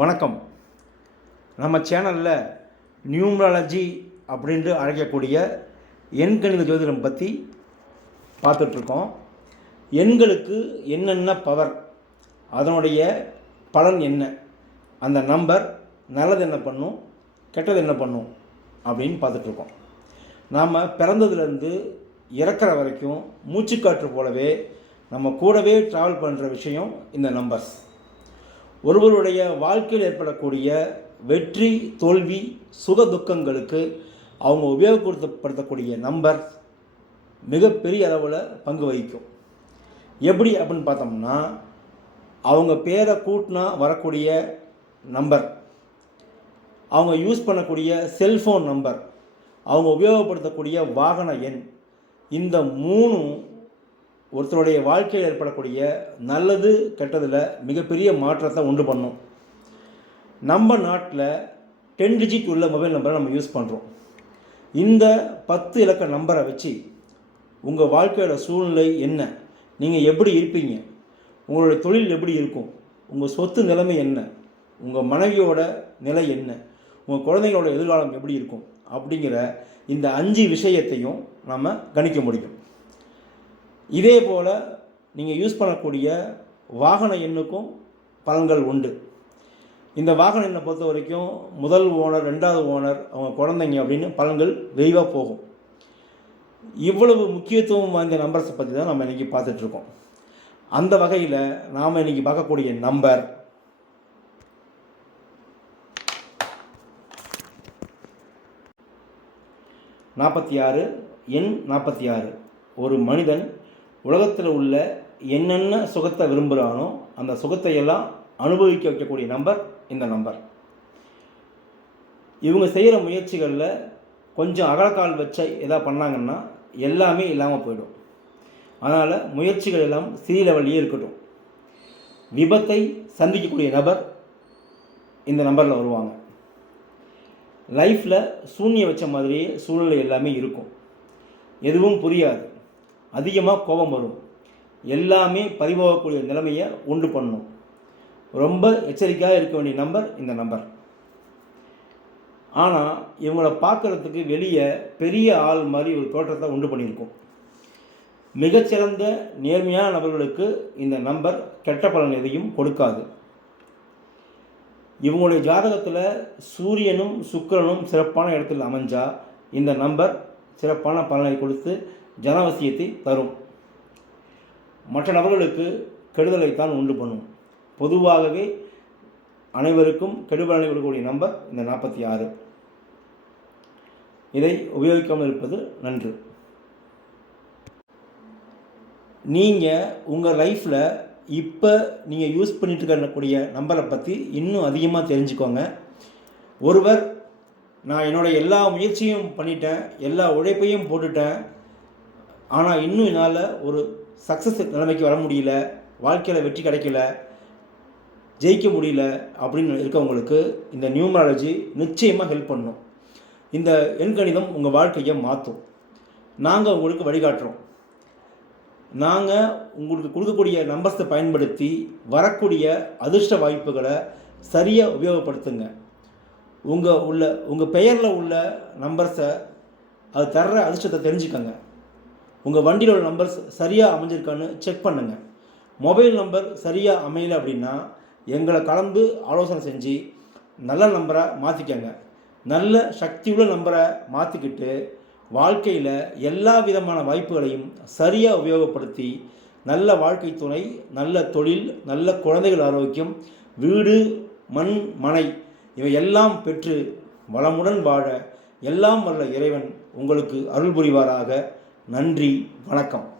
வணக்கம். நம்ம சேனலில் நியூமராலஜி அப்படின்ட்டு அழைக்கக்கூடிய எண்கணித ஜோதிடம் பற்றி பார்த்துட்ருக்கோம். எண்களுக்கு என்னென்ன பவர் அதனுடைய பலன் என்ன? அந்த நம்பர் நல்லது என்ன பண்ணும்? கெட்டது என்ன பண்ணும்? அப்படின்னு பார்த்துட்ருக்கோம். நாம் பிறந்ததுலேருந்து இறக்குற வரைக்கும் மூச்சுக்காற்று போலவே நம்ம கூடவே ட்ராவல் பண்ணுற விஷயம் இந்த நம்பர்ஸ் ஒருவருடைய வாழ்க்கையில் ஏற்படக்கூடிய வெற்றி தோல்வி சுக துக்கங்களுக்கு அவங்க உபயோகப்படுத்தப்படுத்தக்கூடிய நம்பர் மிகப்பெரிய அளவில் பங்கு வகிக்கும். எப்படி அப்படின்னு பார்த்தோம்னா அவங்க பேரை கூட்டினா வரக்கூடிய நம்பர் அவங்க யூஸ் பண்ணக்கூடிய செல்ஃபோன் நம்பர் அவங்க உபயோகப்படுத்தக்கூடிய வாகன எண் இந்த மூணும் ஒருத்தருடைய வாழ்க்கையில் ஏற்படக்கூடிய நல்லது கெட்டதில் மிகப்பெரிய மாற்றத்தை உண்டு பண்ணும். நம்ம நாட்டில் டென் டிஜிட் உள்ள மொபைல் நம்பரை நம்ம யூஸ் பண்ணுறோம் இந்த பத்து இலக்க நம்பரை வச்சு உங்கள் வாழ்க்கையோட சூழ்நிலை என்ன? நீங்கள் எப்படி இருப்பீங்க? உங்களுடைய தொழில் எப்படி இருக்கும்? உங்கள் சொத்து நிலைமை என்ன? உங்கள் மனைவியோட நிலை என்ன? உங்கள் குழந்தைங்களோட எதிர்காலம் எப்படி இருக்கும்? அப்படிங்கிற இந்த அஞ்சு விஷயத்தையும் நம்ம கணிக்க முடியும். இதே போல் நீங்கள் யூஸ் பண்ணக்கூடிய வாகன எண்ணுக்கும் பலன்கள் உண்டு. இந்த வாகன எண்ணை பொறுத்த வரைக்கும் முதல் ஓனர் ரெண்டாவது ஓனர் அவங்க குழந்தைங்க அப்படின்னு பலன்கள் விரிவாக போகும். இவ்வளவு முக்கியத்துவம் வாய்ந்த நம்பர்ஸை பற்றி தான் நம்ம இன்றைக்கி பார்த்துட்ருக்கோம் அந்த வகையில் நாம் இன்றைக்கி பார்க்கக்கூடிய நம்பர் நாற்பத்தி ஆறு எண் நாற்பத்தி ஆறு. ஒரு மனிதன் உலகத்தில் உள்ள என்னென்ன சுகத்தை விரும்புகிறானோ அந்த சுகத்தை எல்லாம் அனுபவிக்க வைக்கக்கூடிய நம்பர் இந்த நம்பர் இவங்க செய்கிற முயற்சிகளில் கொஞ்சம் அகலக்கால் வச்ச எதா பண்ணாங்கன்னா எல்லாமே இல்லாமல் போயிடும். அதனால் முயற்சிகள் எல்லாம் சிறிய லெவல்லையே இருக்கட்டும். விபத்தை சந்திக்கக்கூடிய நபர் இந்த நம்பரில் வருவாங்க. லைஃப்பில் சூன்ய வச்ச மாதிரியே சூழ்நிலை எல்லாமே இருக்கும். எதுவும் புரியாது. அதிகமாக கோபம் வரும். எல்லாமே பதிவாகக்கூடிய நிலைமையை உண்டு பண்ணணும் ரொம்ப எச்சரிக்கையாக இருக்க வேண்டிய நம்பர் இந்த நம்பர். ஆனால் இவங்களை பார்க்குறதுக்கு வெளியே பெரிய ஆள் மாதிரி ஒரு தோற்றத்தை உண்டு பண்ணியிருக்கோம். மிகச்சிறந்த நேர்மையான நபர்களுக்கு இந்த நம்பர் கெட்ட பலன் எதையும் கொடுக்காது. இவங்களுடைய ஜாதகத்தில் சூரியனும் சுக்கிரனும் சிறப்பான இடத்தில் அமைஞ்சால் இந்த நம்பர் சிறப்பான பலனை கொடுத்து ஜனவசியத்தை தரும். மற்ற நபர்களுக்கு கெடுதலைத்தான் உண்டு பண்ணும். பொதுவாகவே அனைவருக்கும் கெடுபலனை கொடுக்கக்கூடிய நம்பர் இந்த நாற்பத்தி ஆறு. இதை உபயோகிக்காமல் இருப்பது நன்று. நீங்கள் உங்கள் லைஃப்பில் இப்போ நீங்கள் யூஸ் பண்ணிட்டு இருக்கக்கூடிய நம்பரை பற்றி இன்னும் அதிகமாக தெரிஞ்சுக்கோங்க. ஒருவர் நான் என்னோட எல்லா முயற்சியும் பண்ணிட்டேன் எல்லா உழைப்பையும் போட்டுட்டேன் ஆனால் இன்னும் என்னால் ஒரு சக்ஸஸ் நிலைமைக்கு வர முடியல வாழ்க்கையில் வெற்றி கிடைக்கல ஜெயிக்க முடியல அப்படின்னு இருக்கவங்களுக்கு இந்த நியூமராலஜி நிச்சயமாக ஹெல்ப் பண்ணும். இந்த எண்கணிதம் உங்கள் வாழ்க்கையை மாற்றும். நாங்கள் உங்களுக்கு வழிகாட்டுறோம். நாங்கள் உங்களுக்கு கொடுக்கக்கூடிய நம்பர்ஸை பயன்படுத்தி வரக்கூடிய அதிர்ஷ்ட வாய்ப்புகளை சரியாக உபயோகப்படுத்துங்க. உங்கள் உள்ள உங்கள் பெயரில் உள்ள நம்பர்ஸை அது தர்ற அதிர்ஷ்டத்தை தெரிஞ்சுக்கங்க. உங்கள் வண்டியில் உள்ள சரியாக அமைஞ்சிருக்கான்னு செக் பண்ணுங்கள் மொபைல் நம்பர் சரியாக அமையலை அப்படின்னா எங்களை கலந்து ஆலோசனை செஞ்சு நல்ல நம்பரை மாற்றிக்கங்க நல்ல சக்தியுள்ள நம்பரை மாற்றிக்கிட்டு வாழ்க்கையில் எல்லா விதமான வாய்ப்புகளையும் சரியாக உபயோகப்படுத்தி நல்ல வாழ்க்கை துணை நல்ல தொழில் நல்ல குழந்தைகள் ஆரோக்கியம் வீடு மண் மனை இவை எல்லாம் பெற்று வளமுடன் வாழ எல்லாம் வல்ல இறைவன் உங்களுக்கு அருள் புரிவாராக. நன்றி வணக்கம்.